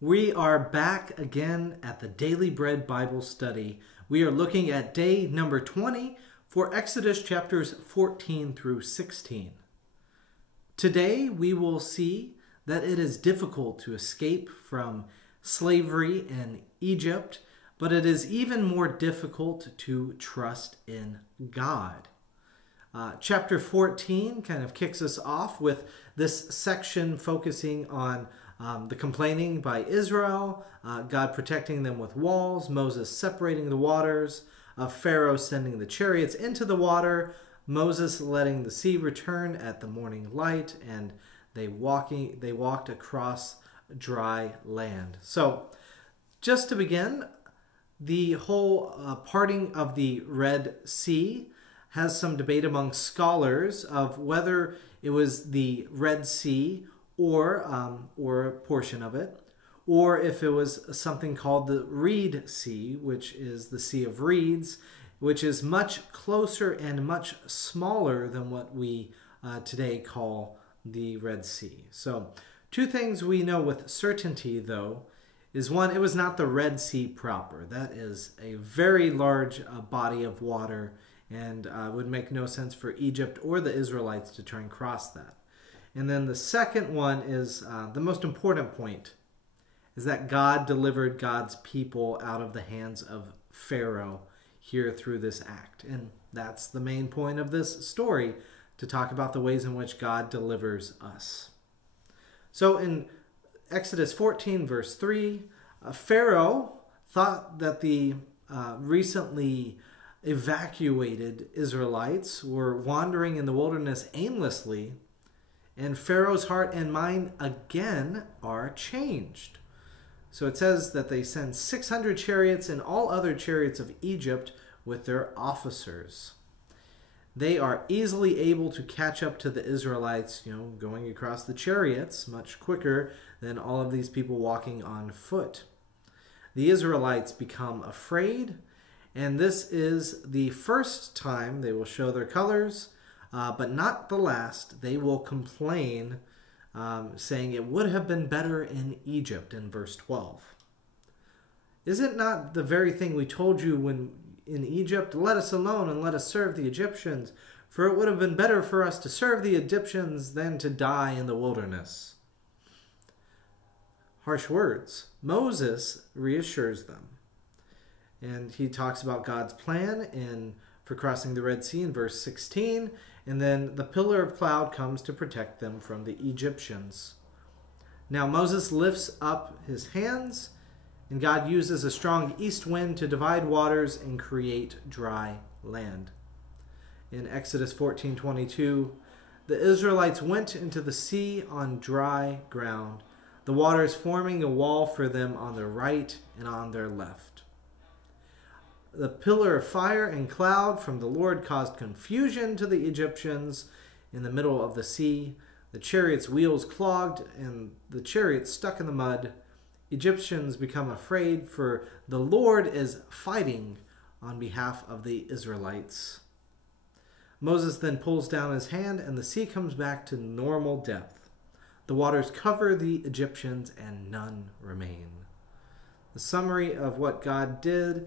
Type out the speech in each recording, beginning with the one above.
We are back again at the Daily Bread Bible Study. We are looking at day number 20 for Exodus chapters 14 through 16. Today we will see that it is difficult to escape from slavery in Egypt, but it is even more difficult to trust in God. Chapter 14 kind of kicks us off with this section focusing on the complaining by Israel, God protecting them with walls, Moses separating the waters, Pharaoh sending the chariots into the water, Moses letting the sea return at the morning light, and they walked across dry land. So, just to begin, the whole parting of the Red Sea has some debate among scholars of whether it was the Red Sea or a portion of it, or if it was something called the Reed Sea, which is the Sea of Reeds, which is much closer and much smaller than what we today call the Red Sea. So, two things we know with certainty, though, is one, it was not the Red Sea proper. That is a very large body of water, and would make no sense for Egypt or the Israelites to try and cross that. And then the second one is the most important point, is that God delivered God's people out of the hands of Pharaoh here through this act. And that's the main point of this story, to talk about the ways in which God delivers us. So in Exodus 14 verse 3, Pharaoh thought that the recently evacuated Israelites were wandering in the wilderness aimlessly, and Pharaoh's heart and mind again are changed. So it says that they send 600 chariots and all other chariots of Egypt with their officers. They are easily able to catch up to the Israelites, going across the chariots much quicker than all of these people walking on foot. The Israelites become afraid, and this is the first time they will show their colors, but not the last. They will complain, saying it would have been better in Egypt in verse 12. Is it not the very thing we told you when in Egypt? Let us alone and let us serve the Egyptians, for it would have been better for us to serve the Egyptians than to die in the wilderness. Harsh words. Moses reassures them. And he talks about God's plan for crossing the Red Sea in verse 16. And then the pillar of cloud comes to protect them from the Egyptians. Now Moses lifts up his hands, and God uses a strong east wind to divide waters and create dry land. In Exodus 14:22, the Israelites went into the sea on dry ground, the waters forming a wall for them on their right and on their left. The pillar of fire and cloud from the Lord caused confusion to the Egyptians in the middle of the sea. The chariots' wheels clogged and the chariots stuck in the mud. Egyptians become afraid, for the Lord is fighting on behalf of the Israelites. Moses then pulls down his hand, and the sea comes back to normal depth. The waters cover the Egyptians, and none remain. The summary of what God did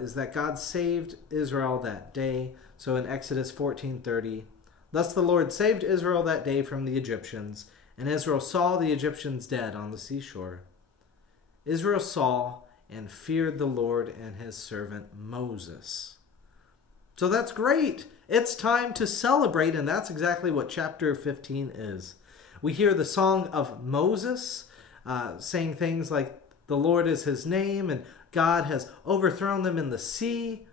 is that God saved Israel that day. So in Exodus 14:30, thus the Lord saved Israel that day from the Egyptians, and Israel saw the Egyptians dead on the seashore. Israel saw and feared the Lord and his servant Moses. So that's great. It's time to celebrate, and that's exactly what chapter 15 is. We hear the song of Moses saying things like, the Lord is his name, and God has overthrown them in the sea.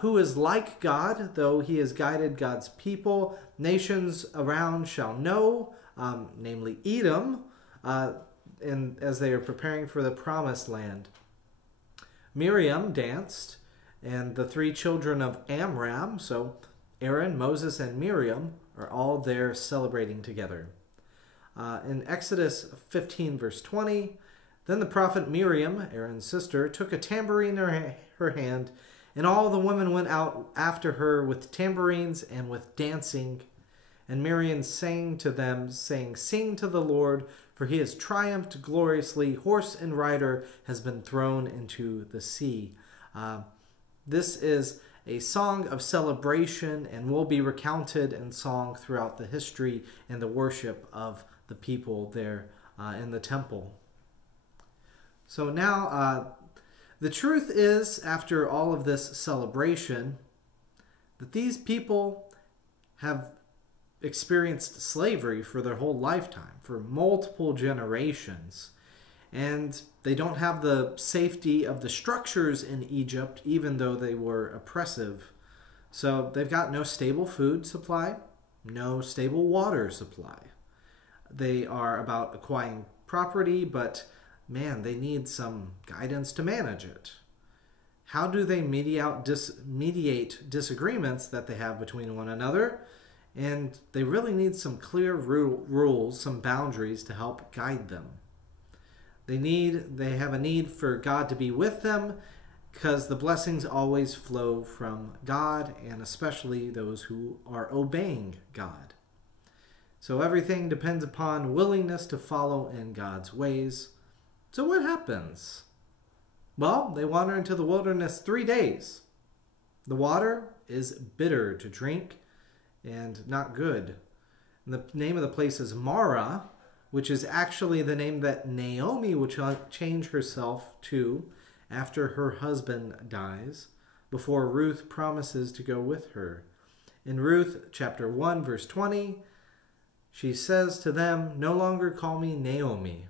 Who is like God, though he has guided God's people? Nations around shall know, namely Edom, and as they are preparing for the promised land. Miriam danced, and the three children of Amram, so Aaron, Moses, and Miriam, are all there celebrating together. In Exodus 15, verse 20, then the prophet Miriam, Aaron's sister, took a tambourine in her hand, and all the women went out after her with tambourines and with dancing. And Miriam sang to them, saying, sing to the Lord, for he has triumphed gloriously. Horse and rider has been thrown into the sea. This is a song of celebration and will be recounted in song throughout the history and the worship of the people there in the temple. So now, the truth is, after all of this celebration, that these people have experienced slavery for their whole lifetime, for multiple generations. And they don't have the safety of the structures in Egypt, even though they were oppressive. So they've got no stable food supply, no stable water supply. They are about acquiring property, but man, they need some guidance to manage it. How do they mediate disagreements that they have between one another? And they really need some clear rules, some boundaries to help guide them. They have a need for God to be with them, because the blessings always flow from God, and especially those who are obeying God. So everything depends upon willingness to follow in God's ways. So what happens? Well, they wander into the wilderness 3 days. The water is bitter to drink and not good. And the name of the place is Marah, which is actually the name that Naomi will change herself to after her husband dies, before Ruth promises to go with her. In Ruth chapter 1, verse 20, she says to them, "No longer call me Naomi,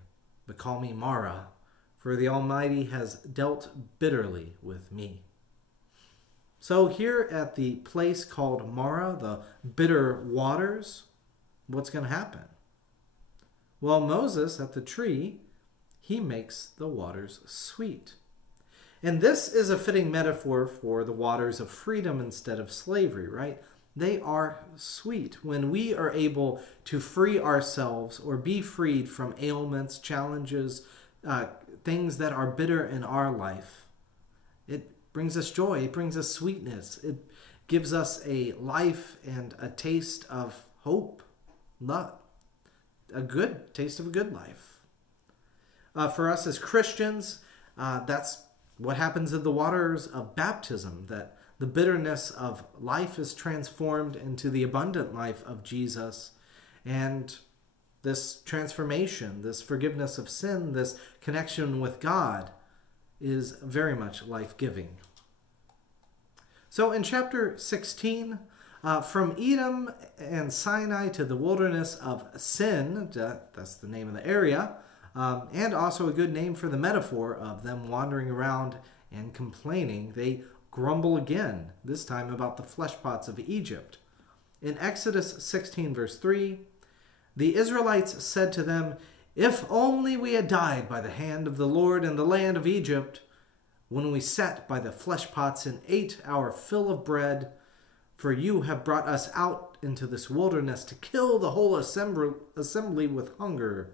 but call me Marah, for the Almighty has dealt bitterly with me." So here at the place called Marah, the bitter waters, what's going to happen? Well, Moses at the tree, he makes the waters sweet. And this is a fitting metaphor for the waters of freedom instead of slavery, right? They are sweet. When we are able to free ourselves or be freed from ailments, challenges, things that are bitter in our life, it brings us joy. It brings us sweetness. It gives us a life and a taste of hope, a good taste of a good life. For us as Christians, that's what happens in the waters of baptism, that the bitterness of life is transformed into the abundant life of Jesus. And this transformation, this forgiveness of sin, this connection with God is very much life-giving. So in chapter 16, from Edom and Sinai to the wilderness of Sin, that's the name of the area, and also a good name for the metaphor of them wandering around and complaining, they grumble again, this time about the fleshpots of Egypt. In Exodus 16, verse 3, the Israelites said to them, "If only we had died by the hand of the Lord in the land of Egypt, when we sat by the fleshpots and ate our fill of bread, for you have brought us out into this wilderness to kill the whole assembly with hunger."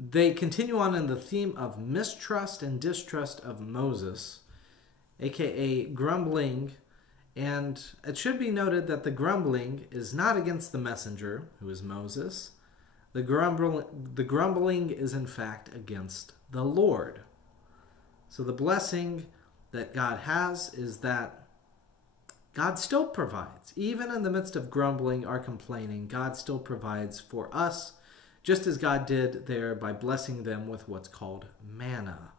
They continue on in the theme of mistrust and distrust of Moses, aka grumbling. And it should be noted that the grumbling is not against the messenger, who is Moses. The grumbling is in fact against the Lord. So the blessing that God has is that God still provides. Even in the midst of grumbling or complaining, God still provides for us, just as God did there by blessing them with what's called manna.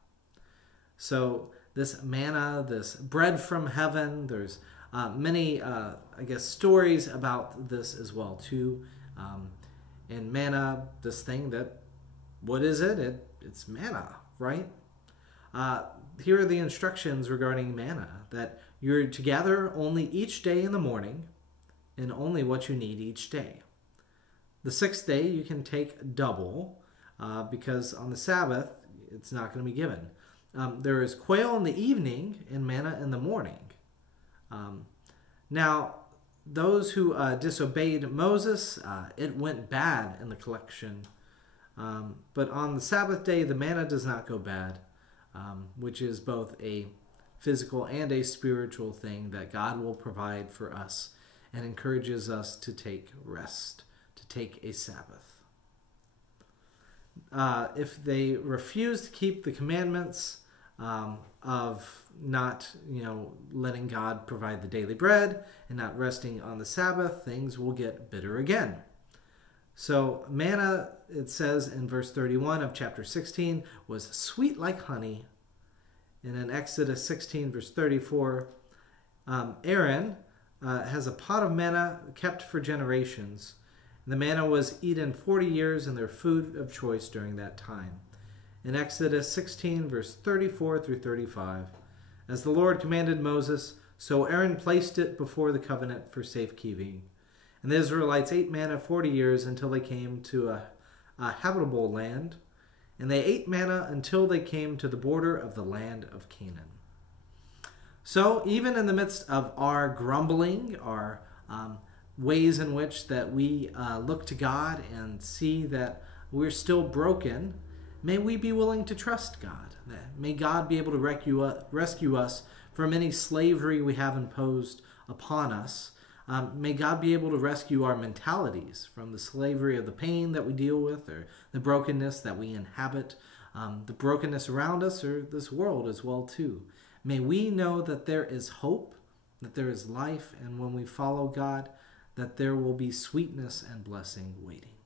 So this manna, this bread from heaven, there's many, stories about this as well too. And manna, this thing that, what is it? It's manna, right? Here are the instructions regarding manna, that you're to gather only each day in the morning and only what you need each day. The 6th day you can take double because on the Sabbath it's not going to be given. There is quail in the evening and manna in the morning. Now, those who disobeyed Moses, it went bad in the collection. But on the Sabbath day, the manna does not go bad, which is both a physical and a spiritual thing that God will provide for us and encourages us to take rest, to take a Sabbath. if they refuse to keep the commandments of not, letting God provide the daily bread and not resting on the Sabbath, things will get bitter again. So manna, it says in verse 31 of chapter 16, was sweet like honey. And in Exodus 16, verse 34, Aaron has a pot of manna kept for generations. And the manna was eaten 40 years and their food of choice during that time. In Exodus 16, verse 34 through 35, as the Lord commanded Moses, so Aaron placed it before the covenant for safekeeping. And the Israelites ate manna 40 years until they came to a habitable land. And they ate manna until they came to the border of the land of Canaan. So even in the midst of our grumbling, our ways in which that we look to God and see that we're still broken, may we be willing to trust God. May God be able to rescue us from any slavery we have imposed upon us. May God be able to rescue our mentalities from the slavery of the pain that we deal with or the brokenness that we inhabit, the brokenness around us or this world as well too. May we know that there is hope, that there is life, and when we follow God, that there will be sweetness and blessing waiting.